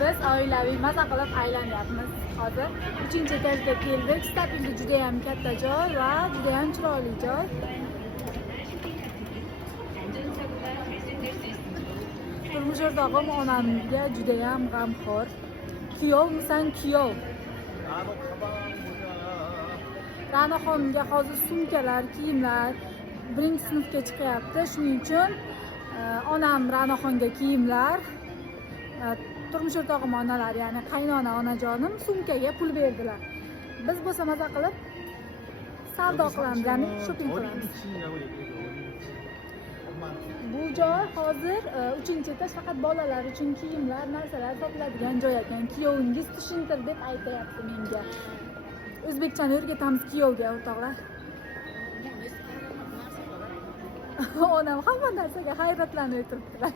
Biz oilaviy maza qilib aylanyapmiz hozir. 3-etajga keldik. Stabilda juda ham katta joy va juda ham chiroyli joy. Turmush o'rtog'im onamga juda ham g'amxo'r. Kuyovmisan kuyov. Ra'noxonga hozir sumkalar, kiyimlar 1-sinfga chiqyapti. Shuning uchun onam Ra'noxonga kiyimlar, turmush o'rtog'im onalar, ya'ni qaynona onajonim sumkaga pul berdilar. Biz bo'lsa maza qilib savdo qilamiz, ya'ni shopping qilamiz. Bu joy hozir 3-etaj faqat bolalar uchun kiyimlar, narsalar sotiladigan joy ekan. Kuyovingiz tushuntir deb aytayapti menga. O'zbekchani o'rgatamiz kuyovga, o'rtoqlar. Onam hamma narsaga hayratlanib turibdilar.